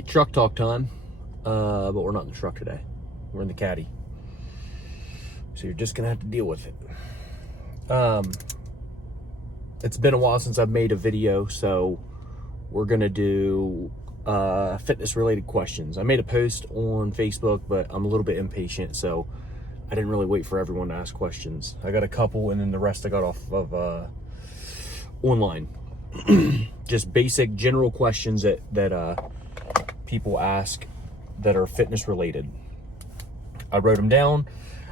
right, truck talk time. But we're not in the truck today. We're in the caddy. So you're just gonna have to deal with it. It's been a while since I've made a video, so we're gonna do fitness related questions. I made a post on Facebook, but I'm a little bit impatient, so I didn't really wait for everyone to ask questions. I got a couple, and then the rest I got off of online. Just basic general questions that people ask that are fitness related. I wrote them down.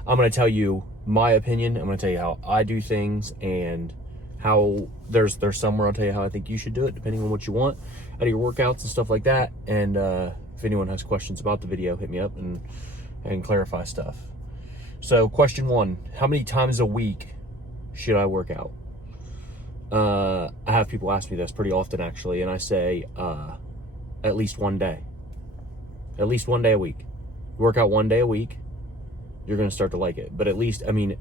I'm going to tell you my opinion. I'm going to tell you how I do things, and how there's somewhere I'll tell you how I think you should do it, depending on what you want out of your workouts and stuff like that. And if anyone has questions about the video, hit me up and clarify stuff. So question 1, how many times a week should I work out? I have people ask me this pretty often, actually, and I say at least one day. At least one day a week. Work out one day a week, you're going to start to like it. But at least, I mean,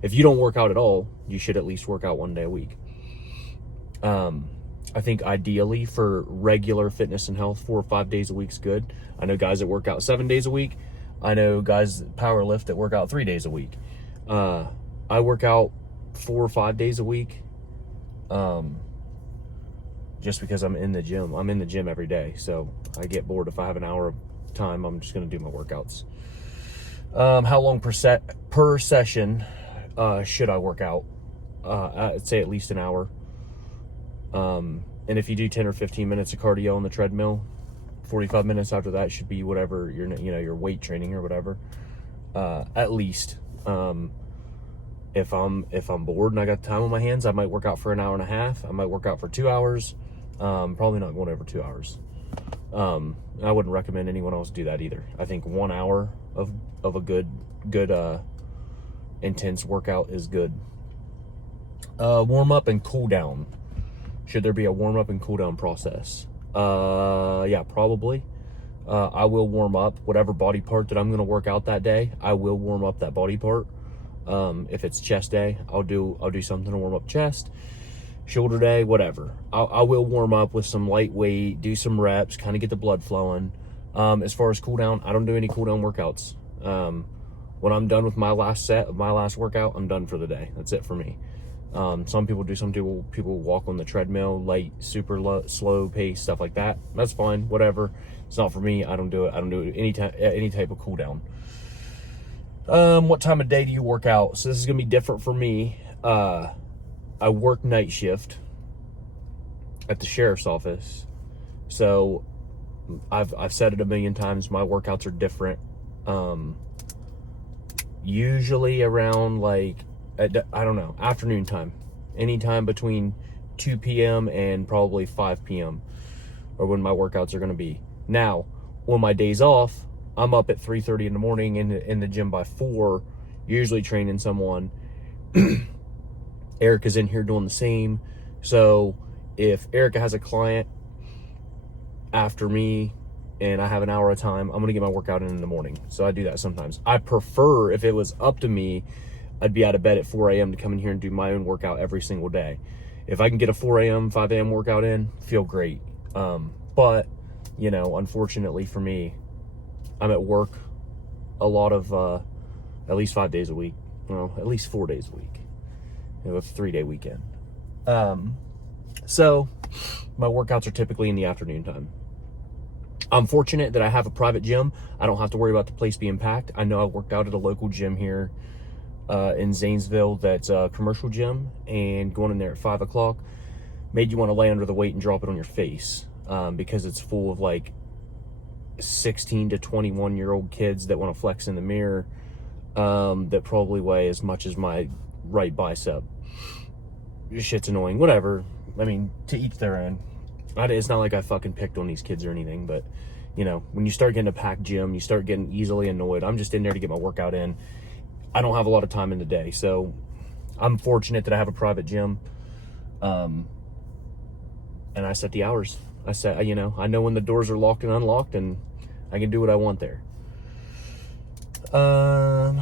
if you don't work out at all, you should at least work out one day a week. I think ideally for regular fitness and health, 4 or 5 days a week is good. I know guys that work out 7 days a week. I know guys that power lift that work out 3 days a week. I work out 4 or 5 days a week. Just because I'm in the gym. I'm in the gym every day, so I get bored. If I have an hour of time, I'm just going to do my workouts. How long per session should I work out? I'd say at least an hour. And if you do 10 or 15 minutes of cardio on the treadmill, 45 minutes after that should be whatever your weight training or whatever. At least. If I'm bored and I got time on my hands, I might work out for an hour and a half. I might work out for 2 hours. Probably not going over 2 hours. I wouldn't recommend anyone else do that either. I think 1 hour of a good intense workout is good. Warm up and cool down. Should there be a warm up and cool down process? Yeah, probably. I will warm up whatever body part that I'm going to work out that day. I will warm up that body part. If it's chest day, I'll do something to warm up chest. Shoulder day, whatever. I will warm up with some light weight, do some reps, kind of get the blood flowing. As far as cool down, I don't do any cool down workouts. When I'm done with my last set of my last workout, I'm done for the day. That's it for me. Some people do. Some people walk on the treadmill, light, super slow pace, stuff like that. That's fine. Whatever. It's not for me. I don't do it. I don't do it any type of cool down. What time of day do you work out? So this is gonna be different for me. I work night shift at the sheriff's office, so I've said it a million times. My workouts are different. Usually around I don't know, afternoon time, anytime between 2 p.m. and probably 5 p.m. or when my workouts are gonna be. Now, on my days off, I'm up at 3:30 in the morning in the gym by 4, usually training someone. Erica's in here doing the same. So if Erica has a client after me and I have an hour of time, I'm going to get my workout in the morning. So I do that sometimes. I prefer, if it was up to me, I'd be out of bed at 4 a.m. to come in here and do my own workout every single day. If I can get a 4 a.m., 5 a.m. workout in, feel great. But, unfortunately for me, I'm at work a lot of, at least 5 days a week. Well, at least 4 days a week. A 3-day weekend. So my workouts are typically in the afternoon time. I'm fortunate that I have a private gym. I don't have to worry about the place being packed. I know I worked out at a local gym here in Zanesville that's a commercial gym, and going in there at 5 o'clock made you want to lay under the weight and drop it on your face, because it's full of 16 to 21-year-old kids that want to flex in the mirror, that probably weigh as much as my right bicep. Shit's annoying. Whatever. I mean, to each their own. It's not like I fucking picked on these kids or anything, but when you start getting a packed gym, you start getting easily annoyed. I'm just in there to get my workout in. I don't have a lot of time in the day, so I'm fortunate that I have a private gym. And I set the hours. I know when the doors are locked and unlocked, and I can do what I want there. How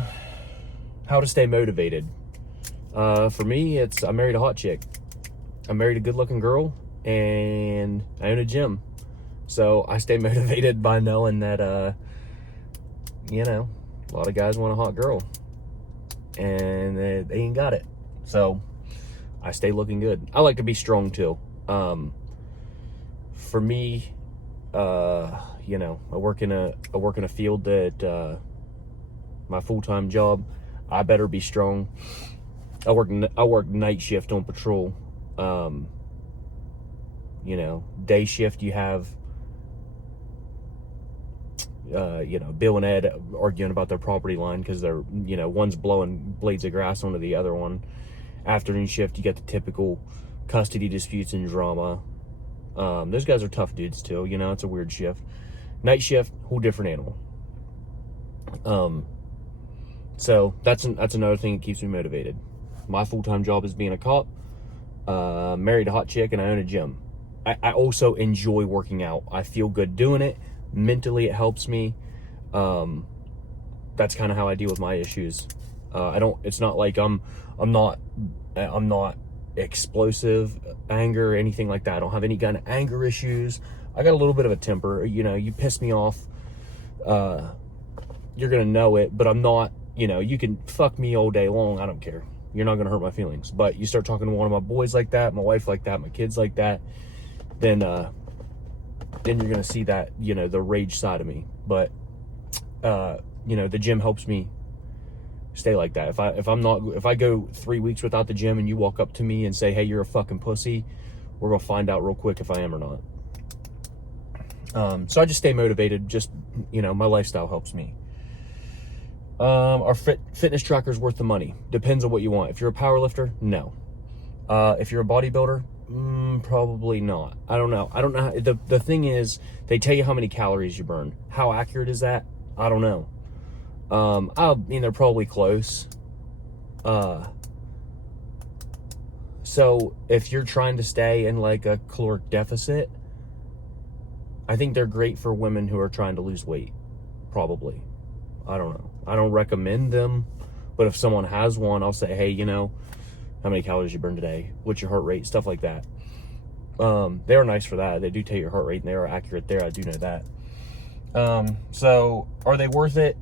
to stay motivated. For me, I married a hot chick. I married a good-looking girl, and I own a gym. So I stay motivated by knowing that, you know, a lot of guys want a hot girl and they ain't got it. So I stay looking good. I like to be strong too. For me, you know, I work in a field that, my full-time job, I better be strong. I work night shift on patrol. You know, day shift you have, you know, Bill and Ed arguing about their property line because they're, you know, one's blowing blades of grass onto the other one. Afternoon shift, you get the typical custody disputes and drama. Those guys are tough dudes too, you know, it's a weird shift. Night shift, whole different animal. So that's another thing that keeps me motivated. My full-time job is being a cop, married a hot chick, and I own a gym. I also enjoy working out. I feel good doing it. Mentally, it helps me. That's kind of how I deal with my issues. It's not like I'm not explosive anger or anything like that. I don't have any kind of anger issues. I got a little bit of a temper. You know, you piss me off, you're gonna know it, but I'm not, you know, you can fuck me all day long, I don't care. You're not gonna hurt my feelings. But you start talking to one of my boys like that, my wife like that, my kids like that, then you're gonna see that, you know, the rage side of me. But you know, the gym helps me stay like that. If I go 3 weeks without the gym and you walk up to me and say, hey, you're a fucking pussy, we're gonna find out real quick if I am or not. So I just stay motivated. Just, you know, my lifestyle helps me. Our fitness tracker is worth the money. Depends on what you want. If you're a power lifter, no. If you're a bodybuilder, probably not. I don't know. The thing is, they tell you how many calories you burn. How accurate is that? I don't know. I mean, they're probably close. So if you're trying to stay in like a caloric deficit, I think they're great for women who are trying to lose weight. Probably. I don't know. I don't recommend them, but if someone has one, I'll say, hey, you know, how many calories you burn today? What's your heart rate? Stuff like that. They are nice for that. They do tell your heart rate and they are accurate there. I do know that. So are they worth it?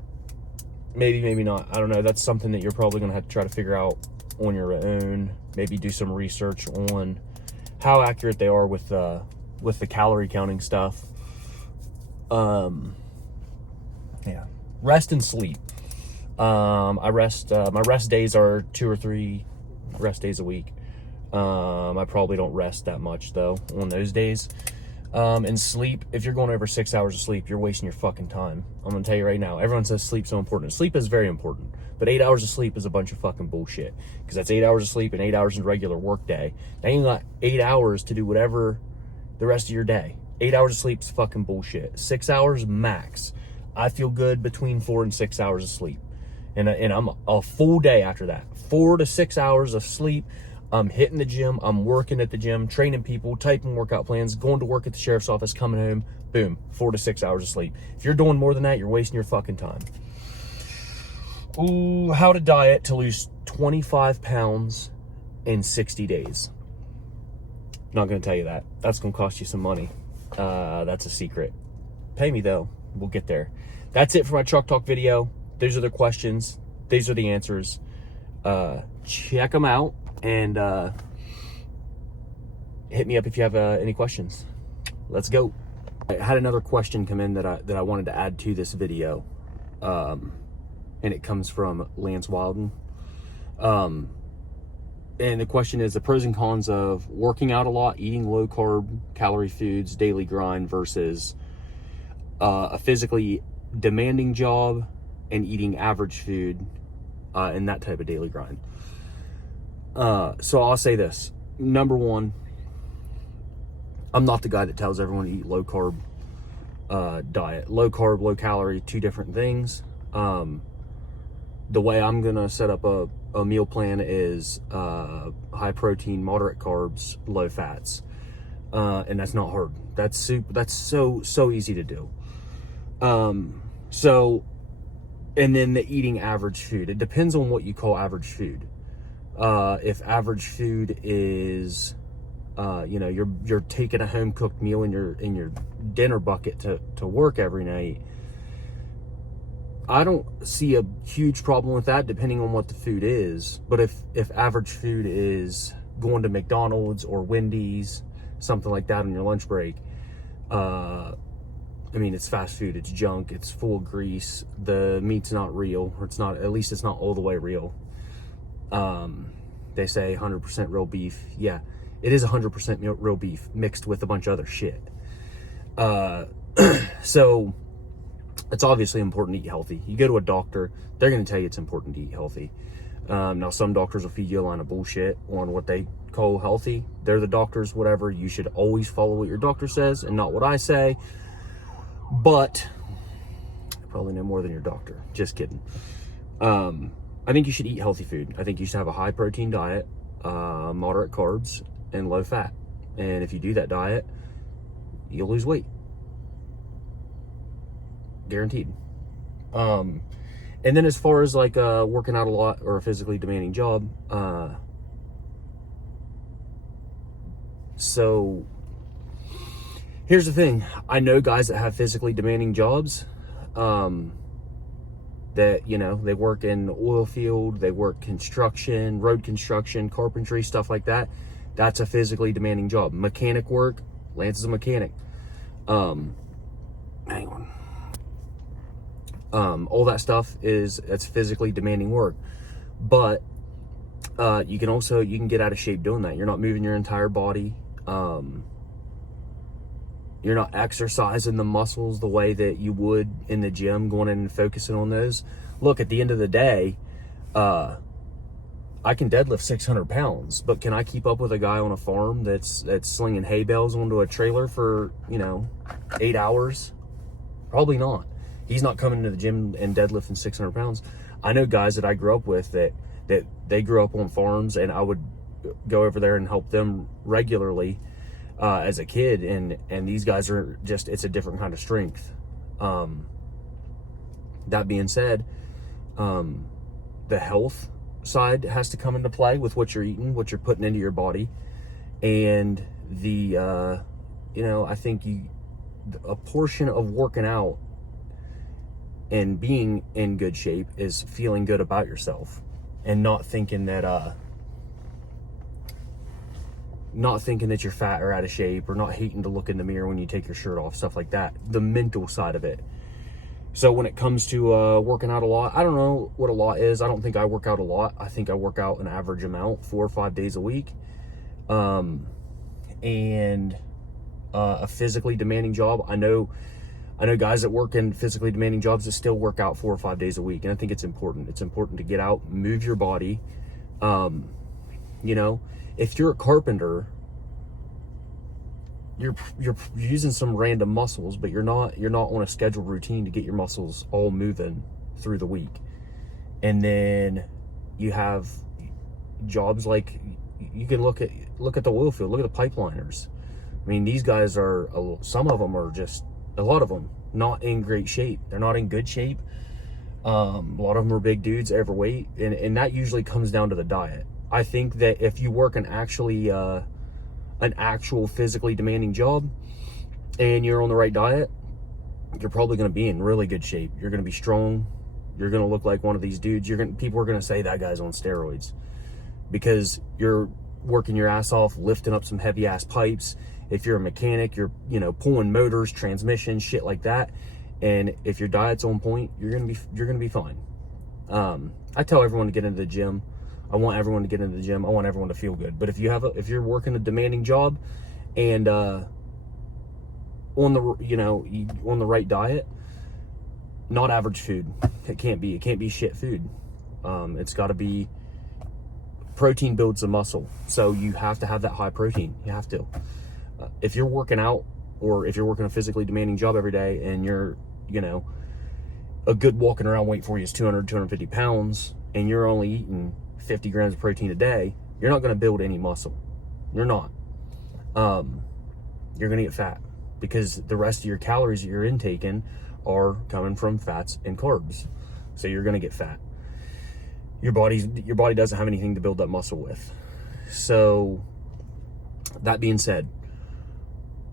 Maybe, maybe not. I don't know. That's something that you're probably going to have to try to figure out on your own. Maybe do some research on how accurate they are with the calorie counting stuff. Yeah. Rest and sleep. I rest, my rest days are 2 or 3 rest days a week. I probably don't rest that much though on those days. And sleep, if you're going over 6 hours of sleep, you're wasting your fucking time. I'm gonna tell you right now, everyone says sleep's so important. Sleep is very important, but 8 hours of sleep is a bunch of fucking bullshit, because that's 8 hours of sleep and 8 hours in regular work day. Now you got 8 hours to do whatever the rest of your day. 8 hours of sleep is fucking bullshit. 6 hours max. I feel good between 4 and 6 hours of sleep. And I'm a full day after that. 4 to 6 hours of sleep. I'm hitting the gym. I'm working at the gym, training people, typing workout plans, going to work at the sheriff's office, coming home. Boom, 4 to 6 hours of sleep. If you're doing more than that, you're wasting your fucking time. Ooh, how to diet to lose 25 pounds in 60 days. Not going to tell you that. That's going to cost you some money. That's a secret. Pay me though. We'll get there. That's it for my Truck Talk video. These are the questions. These are the answers. Check them out and hit me up if you have any questions. Let's go. I had another question come in that I wanted to add to this video, and it comes from Lance Wilden. And the question is the pros and cons of working out a lot, eating low carb, calorie foods, daily grind versus a physically demanding job and eating average food and that type of daily grind. So I'll say this. Number one, I'm not the guy that tells everyone to eat low carb diet. Low carb, low calorie, two different things. The way I'm gonna set up a meal plan is high protein, moderate carbs, low fats, and that's not hard. That's so easy to do. So, and then the eating average food. It depends on what you call average food. If average food is You know, you're taking a home cooked meal in your dinner bucket to work every night. I don't see a huge problem with that, depending on what the food is. But if average food is going to McDonald's or Wendy's, something like that on your lunch break, I mean, it's fast food, it's junk, it's full of grease, the meat's not real, or at least it's not all the way real. They say 100% real beef. Yeah, it is 100% real beef mixed with a bunch of other shit. So it's obviously important to eat healthy. You go to a doctor, they're going to tell you it's important to eat healthy. Now, some doctors will feed you a line of bullshit on what they call healthy. They're the doctors, whatever. You should always follow what your doctor says and not what I say. But I probably know more than your doctor. Just kidding. I think you should eat healthy food. I think you should have a high protein diet, moderate carbs, and low fat. And if you do that diet, you'll lose weight. Guaranteed. And then as far as like working out a lot or a physically demanding job, so here's the thing. I know guys that have physically demanding jobs, that, you know, they work in the oil field, they work construction, road construction, carpentry, stuff like that. That's a physically demanding job. Mechanic work, Lance is a mechanic. Hang on. All that stuff that's physically demanding work. But you can get out of shape doing that. You're not moving your entire body. You're not exercising the muscles the way that you would in the gym, going in and focusing on those. Look, at the end of the day, I can deadlift 600 pounds, but can I keep up with a guy on a farm that's slinging hay bales onto a trailer for, 8 hours? Probably not. He's not coming to the gym and deadlifting 600 pounds. I know guys that I grew up with that they grew up on farms, and I would go over there and help them regularly as a kid, and these guys are just, it's a different kind of strength. That being said, the health side has to come into play with what you're eating, what you're putting into your body, and I think a portion of working out and being in good shape is feeling good about yourself, and not thinking that you're fat or out of shape, or not hating to look in the mirror when you take your shirt off, stuff like that. The mental side of it. So when it comes to working out a lot, I don't know what a lot is. I don't think I work out a lot. I think I work out an average amount, 4 or 5 days a week. And a physically demanding job, I know guys that work in physically demanding jobs that still work out 4 or 5 days a week. And I think it's important. It's important to get out, move your body. If you're a carpenter, you're using some random muscles, but you're not on a scheduled routine to get your muscles all moving through the week. And then you have jobs like, you can look at the oil field, look at the pipeliners. I mean, these guys are, some of them are just, a lot of them, not in great shape. They're not in good shape. A lot of them are big dudes, overweight, and that usually comes down to the diet. I think that if you work an actual physically demanding job and you're on the right diet, you're probably going to be in really good shape. You're going to be strong. You're going to look like one of these dudes. People are going to say that guy's on steroids, because you're working your ass off, lifting up some heavy ass pipes. If you're a mechanic, you're pulling motors, transmissions, shit like that. And if your diet's on point, you're going to be fine. I tell everyone to get into the gym. I want everyone to get into the gym. I want everyone to feel good. But if you're working a demanding job and on the right diet, not average food. It can't be shit food. It's got to be, protein builds the muscle. So you have to have that high protein. You have to. If you're working out, or if you're working a physically demanding job every day, and you're, a good walking around weight for you is 200, 250 pounds, and you're only eating 50 grams of protein a day, you're not going to build any muscle. You're not. You're going to get fat, because the rest of your calories that you're intaking are coming from fats and carbs. So you're going to get fat. Your body doesn't have anything to build that muscle with. So That being said,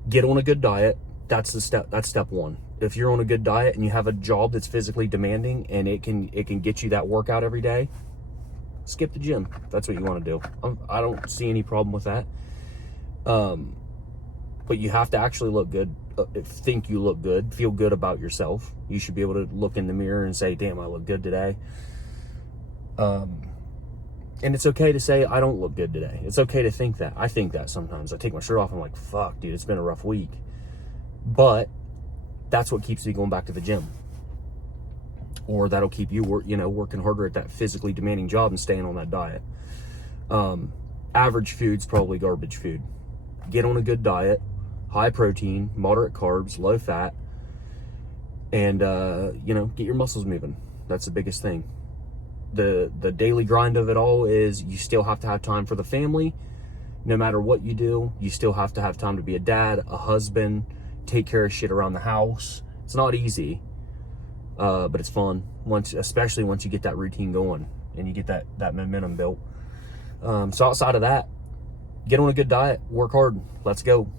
get on a good diet. That's step one. If you're on a good diet and you have a job that's physically demanding and it can get you that workout every day, skip the gym. That's what you want to do. I don't see any problem with that. But you have to actually look good, think you look good, feel good about yourself. You should be able to look in the mirror and say, damn, I look good today. And it's okay to say, I don't look good today. It's okay to think that. I think that sometimes. I take my shirt off and I'm like, fuck, dude, it's been a rough week. But that's what keeps me going back to the gym. Or that'll keep you, working harder at that physically demanding job and staying on that diet. Average food's probably garbage food. Get on a good diet, high protein, moderate carbs, low fat, and, get your muscles moving. That's the biggest thing. The daily grind of it all is you still have to have time for the family. No matter what you do, you still have to have time to be a dad, a husband, take care of shit around the house. It's not easy, but it's fun, especially once you get that routine going and you get that momentum built. So outside of that, get on a good diet, work hard. Let's go.